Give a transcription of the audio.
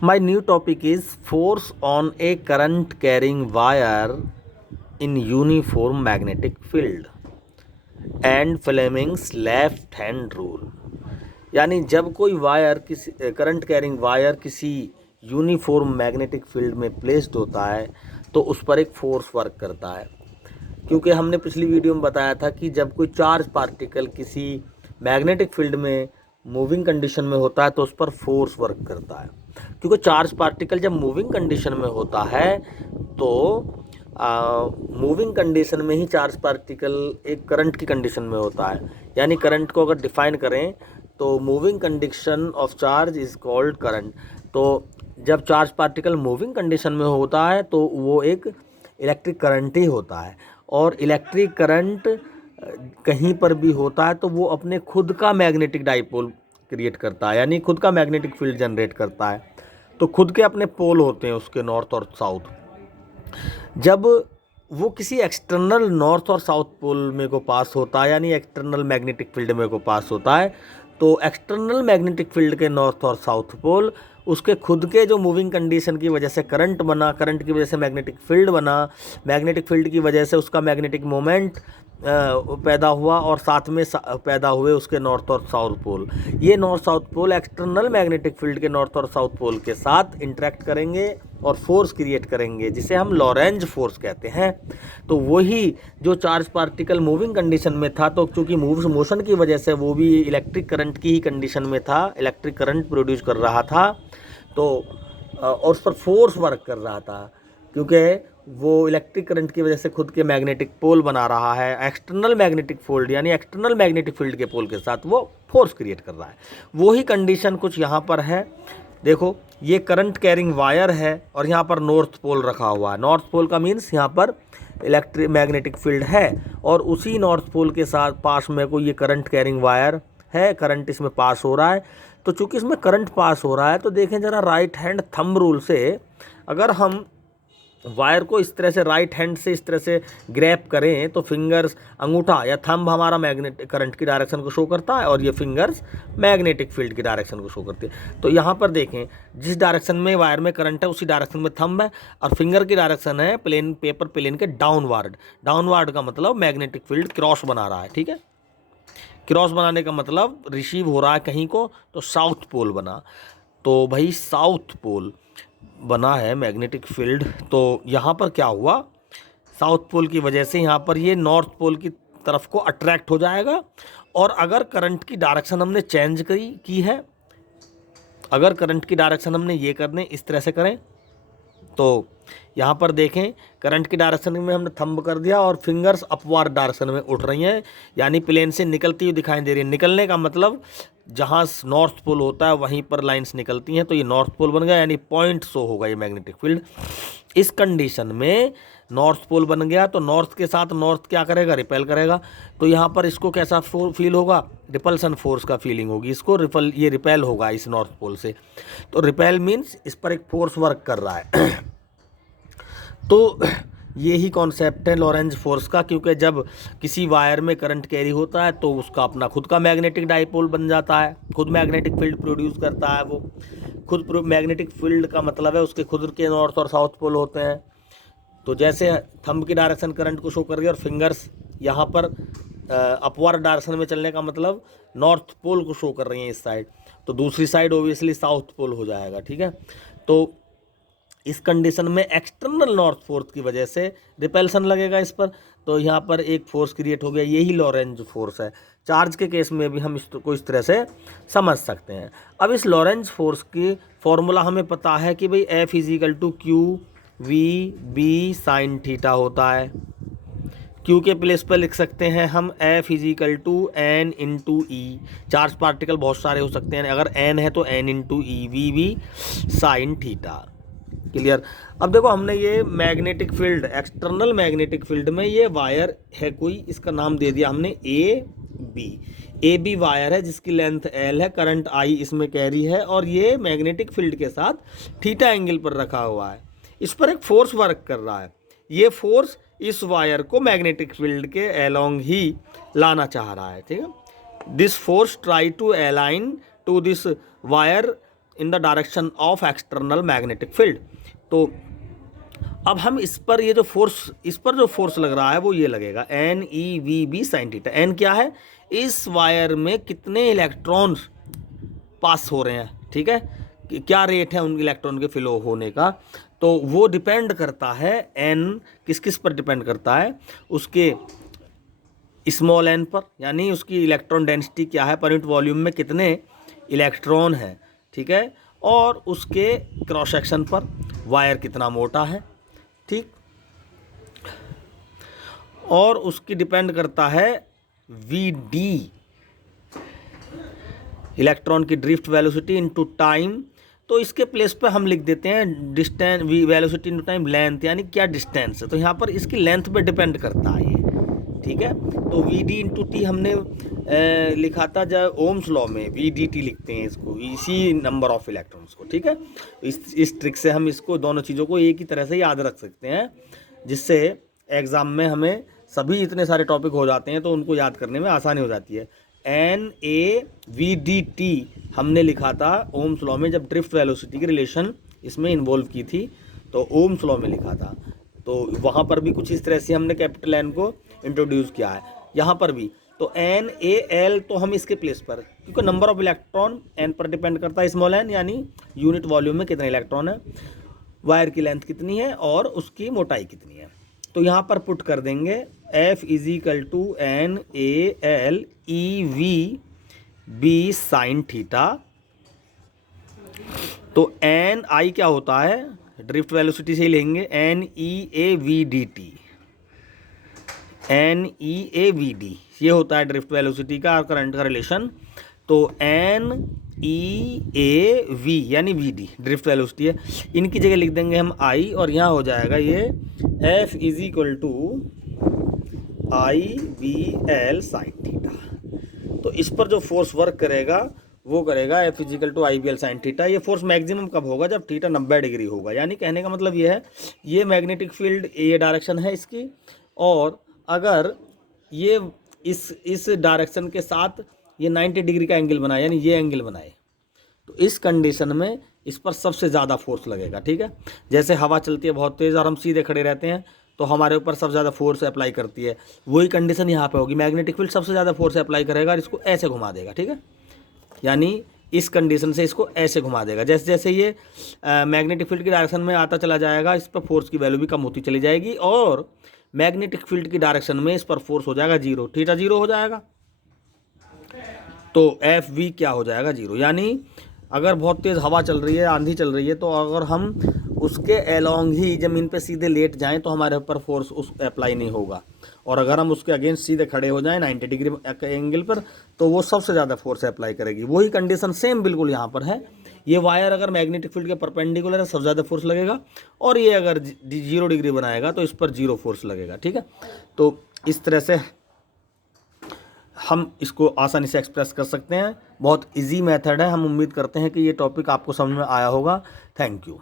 My new topic is force on a current carrying wire in uniform magnetic field and Fleming's left hand rule. यानी जब कोई wire किसी current carrying wire किसी uniform magnetic field में placed होता है तो उस पर एक फोर्स वर्क करता है। क्योंकि हमने पिछली वीडियो में बताया था कि जब कोई चार्ज पार्टिकल किसी मैग्नेटिक फील्ड में मूविंग कंडीशन में होता है तो उस पर फोर्स वर्क करता है। क्योंकि चार्ज पार्टिकल जब मूविंग कंडीशन में होता है तो मूविंग कंडीशन में ही चार्ज पार्टिकल एक करंट की कंडीशन में होता है। यानी करंट को अगर डिफाइन करें तो moving condition of charge is called current. तो जब चार्ज पार्टिकल मूविंग कंडीशन में होता है तो वो एक इलेक्ट्रिक करंट ही होता है। और इलेक्ट्रिक करंट कहीं पर भी होता है तो वो अपने खुद का मैग्नेटिक डाइपोल क्रिएट करता है, यानी खुद का मैग्नेटिक फील्ड जनरेट करता है। तो खुद के अपने पोल होते हैं उसके, नॉर्थ और साउथ। जब वो किसी एक्सटर्नल नॉर्थ और साउथ पोल में को पास होता है, यानी एक्सटर्नल मैग्नेटिक फील्ड में को पास होता है, तो एक्सटर्नल मैग्नेटिक फील्ड के नॉर्थ और साउथ पोल उसके खुद के जो मूविंग कंडीशन की वजह से करंट बना, करंट की वजह से मैग्नेटिक फील्ड बना, मैग्नेटिक फील्ड की वजह से उसका मैग्नेटिक मोमेंट पैदा हुआ और साथ में पैदा हुए उसके नॉर्थ और साउथ पोल। ये north south pole external magnetic field के नॉर्थ और साउथ पोल के साथ इंटरेक्ट करेंगे और फोर्स क्रिएट करेंगे जिसे हम लॉरेंज फोर्स कहते हैं। तो वही जो चार्ज पार्टिकल मूविंग कंडीशन में था, तो चूंकि मोशन की वजह से वो भी इलेक्ट्रिक करंट की ही कंडीशन में था, इलेक्ट्रिक करंट प्रोड्यूस कर रहा था, तो और उस पर फोर्स वर्क कर रहा था क्योंकि वो इलेक्ट्रिक करंट की वजह से खुद के मैग्नेटिक पोल बना रहा है। एक्सटर्नल मैग्नेटिक फील्ड यानी एक्सटर्नल मैग्नेटिक फील्ड के पोल के साथ वो फोर्स क्रिएट कर रहा है। वही कंडीशन कुछ यहाँ पर है। देखो, ये करंट कैरिंग वायर है और यहाँ पर नॉर्थ पोल रखा हुआ है। नॉर्थ पोल का मीन्स यहाँ पर इलेक्ट्रिक मैग्नेटिक फील्ड है और उसी नॉर्थ पोल के साथ पास में कोई ये करंट कैरिंग वायर है, करंट इसमें पास हो रहा है। तो चूंकि इसमें करंट पास हो रहा है तो देखें ज़रा, राइट हैंड थंब रूल से अगर हम वायर को इस तरह से राइट हैंड से इस तरह से ग्रैब करें तो फिंगर्स, अंगूठा या थंब हमारा मैग्नेटिक करंट की डायरेक्शन को शो करता है और ये फिंगर्स मैग्नेटिक फील्ड की डायरेक्शन को शो करती है। तो यहाँ पर देखें, जिस डायरेक्शन में वायर में करंट है उसी डायरेक्शन में थंब है और फिंगर की डायरेक्शन है प्लेन, पेपर प्लेन के डाउनवार्ड। डाउनवार्ड का मतलब मैग्नेटिक फील्ड क्रॉस बना रहा है, ठीक है। क्रॉस बनाने का मतलब रिसीव हो रहा है कहीं को, तो साउथ पोल बना। तो भाई साउथ पोल बना है मैग्नेटिक फील्ड, तो यहाँ पर क्या हुआ, साउथ पोल की वजह से यहाँ पर ये नॉर्थ पोल की तरफ को अट्रैक्ट हो जाएगा। और अगर करंट की डायरेक्शन हमने चेंज की है, अगर करंट की डायरेक्शन हमने ये करने इस तरह से करें तो यहाँ पर देखें, करंट की डायरेक्शन में हमने थंब कर दिया और फिंगर्स अपवार्ड डायरेक्शन में उठ रही हैं, यानी प्लेन से निकलती हुई दिखाई दे रही है। निकलने का मतलब जहाँ नॉर्थ पोल होता है वहीं पर लाइंस निकलती हैं, तो ये नॉर्थ पोल बन गया, यानी पॉइंट शो होगा ये मैग्नेटिक फील्ड। इस कंडीशन में नॉर्थ पोल बन गया तो नॉर्थ के साथ नॉर्थ क्या करेगा, रिपेल करेगा। तो यहाँ पर इसको कैसा फील होगा, रिपल्सन फोर्स का फीलिंग होगी इसको, ये रिपेल होगा इस नॉर्थ पोल से। तो रिपेल मीन्स इस पर एक फोर्स वर्क कर रहा है। तो यही कॉन्सेप्ट है लॉरेंज फोर्स का, क्योंकि जब किसी वायर में करंट कैरी होता है तो उसका अपना खुद का मैग्नेटिक डाइपोल बन जाता है, खुद मैग्नेटिक फील्ड प्रोड्यूस करता है। वो खुद मैग्नेटिक फील्ड का मतलब है उसके खुद के नॉर्थ और साउथ पोल होते हैं। तो जैसे थंब की डायरेक्शन करंट को शो कर रही है और फिंगर्स यहाँ पर अपवर्ड डायरेक्शन में चलने का मतलब नॉर्थ पोल को शो कर रही हैं इस साइड, तो दूसरी साइड ओबियसली साउथ पोल हो जाएगा, ठीक है। तो इस कंडीशन में एक्सटर्नल नॉर्थ फोर्स की वजह से रिपेल्सन लगेगा इस पर, तो यहाँ पर एक फोर्स क्रिएट हो गया, यही लॉरेंज फोर्स है। चार्ज के केस में भी हम इसको इस तरह से समझ सकते हैं। अब इस लॉरेंज फोर्स की फॉर्मूला हमें पता है कि भाई F is equal to q v B sine theta होता है। क्यू के प्लेस पर लिख सकते हैं हम F is equal to n into e. Charge particle बहुत सारे हो सकते हैं, अगर एन है तो n into e, v B sine theta. Clear. अब देखो, हमने ये magnetic field, external magnetic field में ये वायर है कोई, इसका नाम दे दिया हमने ए बी वायर है जिसकी लेंथ एल है, करंट आई इसमें कैरी है और ये मैग्नेटिक फील्ड के साथ थीटा एंगल पर रखा हुआ है। इस पर एक फोर्स वर्क कर रहा है। ये फोर्स इस वायर को मैग्नेटिक फील्ड के अलोंग ही लाना चाह रहा है, ठीक है। This force try to align to this wire in the direction of external magnetic field. तो अब हम इस पर ये जो फोर्स लग रहा है वो ये लगेगा NeVB sin थीटा। एन क्या है, इस वायर में कितने इलेक्ट्रॉन्स पास हो रहे हैं, ठीक है, क्या रेट है उन इलेक्ट्रॉन के फ्लो होने का, तो वो डिपेंड करता है एन किस किस पर डिपेंड करता है, उसके स्मॉल एन पर, यानी उसकी इलेक्ट्रॉन डेंसिटी क्या है, पर यूनिट वॉल्यूम में कितने इलेक्ट्रॉन है, ठीक है, और उसके क्रॉस सेक्शन पर वायर कितना मोटा है, ठीक, और उसकी डिपेंड करता है VD, इलेक्ट्रॉन की ड्रिफ्ट वेलोसिटी इनटू टाइम। तो इसके प्लेस पे हम लिख देते हैं distance, velocity into time length, यानी क्या डिस्टेंस है, तो यहाँ पर इसकी लेंथ पे डिपेंड करता है ये, ठीक है। तो VD इंटू टी हमने लिखा था जब ओम्स लॉ में VDT लिखते हैं इसको, इसी नंबर ऑफ इलेक्ट्रॉन्स को, ठीक है। इस ट्रिक से हम इसको दोनों चीज़ों को एक ही तरह से याद रख सकते हैं, जिससे एग्ज़ाम में हमें सभी इतने सारे टॉपिक हो जाते हैं तो उनको याद करने में आसानी हो जाती है। NaVDT हमने लिखा था ओम्स लॉ में, जब ड्रिफ्ट वेलोसिटी की रिलेशन इसमें इन्वॉल्व की थी तो ओम्स लॉ में लिखा था, तो वहाँ पर भी कुछ इस तरह से हमने कैपिटल N को इंट्रोड्यूस किया है, यहाँ पर भी। तो NaL तो हम इसके प्लेस पर, क्योंकि नंबर ऑफ इलेक्ट्रॉन N पर डिपेंड करता है, स्मॉल n यानी यूनिट वॉल्यूम में कितने इलेक्ट्रॉन है, वायर की लेंथ कितनी है और उसकी मोटाई कितनी है, तो यहाँ पर पुट कर देंगे F = NaL EVB sin theta. तो Ni क्या होता है, ड्रिफ्ट वेलोसिटी से ही लेंगे, NeAVD ये होता है ड्रिफ्ट वेलोसिटी का और करंट का रिलेशन। तो NeAV यानी VD ड्रिफ्ट वेलोसिटी है, इनकी जगह लिख देंगे हम I, और यहाँ हो जाएगा ये F = IBL sin थीटा। तो इस पर जो फोर्स वर्क करेगा वो करेगा F = IBL sin थीटा। ये फोर्स मैक्सिमम कब होगा, जब थीटा 90 डिग्री होगा, यानी कहने का मतलब ये है, ये मैग्नेटिक फील्ड ये डायरेक्शन है इसकी, और अगर ये इस डायरेक्शन के साथ ये 90 डिग्री का एंगल बनाए, यानी ये एंगल बनाए, तो इस कंडीशन में इस पर सबसे ज़्यादा फोर्स लगेगा, ठीक है। जैसे हवा चलती है बहुत तेज़ और हम सीधे खड़े रहते हैं तो हमारे ऊपर सबसे ज़्यादा फोर्स अप्लाई करती है, वही कंडीशन यहाँ पे होगी, मैग्नेटिक फील्ड सबसे ज़्यादा फोर्स अप्लाई करेगा और इसको ऐसे घुमा देगा, ठीक है, यानी इस कंडीशन से इसको ऐसे घुमा देगा। जैसे जैसे ये मैग्नेटिक फील्ड की डायरेक्शन में आता चला जाएगा, इस पर फोर्स की वैल्यू भी कम होती चली जाएगी, और मैग्नेटिक फील्ड की डायरेक्शन में इस पर फोर्स हो जाएगा 0, थीटा 0 हो जाएगा, तो FV क्या हो जाएगा 0। यानी अगर बहुत तेज़ हवा चल रही है, आंधी चल रही है, तो अगर हम उसके एलोंग ही ज़मीन पे सीधे लेट जाएं तो हमारे ऊपर फोर्स उस अप्लाई नहीं होगा, और अगर हम उसके अगेंस्ट सीधे खड़े हो जाएं 90 डिग्री एंगल पर तो वो सबसे ज़्यादा फोर्स अप्लाई करेगी। वही कंडीशन सेम बिल्कुल यहाँ पर है, ये वायर अगर मैग्नेटिक फील्ड के परपेंडिकुलर है सबसे ज़्यादा फोर्स लगेगा, और ये अगर 0 डिग्री बनाएगा तो इस पर 0 फोर्स लगेगा, ठीक है। तो इस तरह से हम इसको आसानी से एक्सप्रेस कर सकते हैं, बहुत इजी मेथड है। हम उम्मीद करते हैं कि ये टॉपिक आपको समझ में आया होगा। Thank you.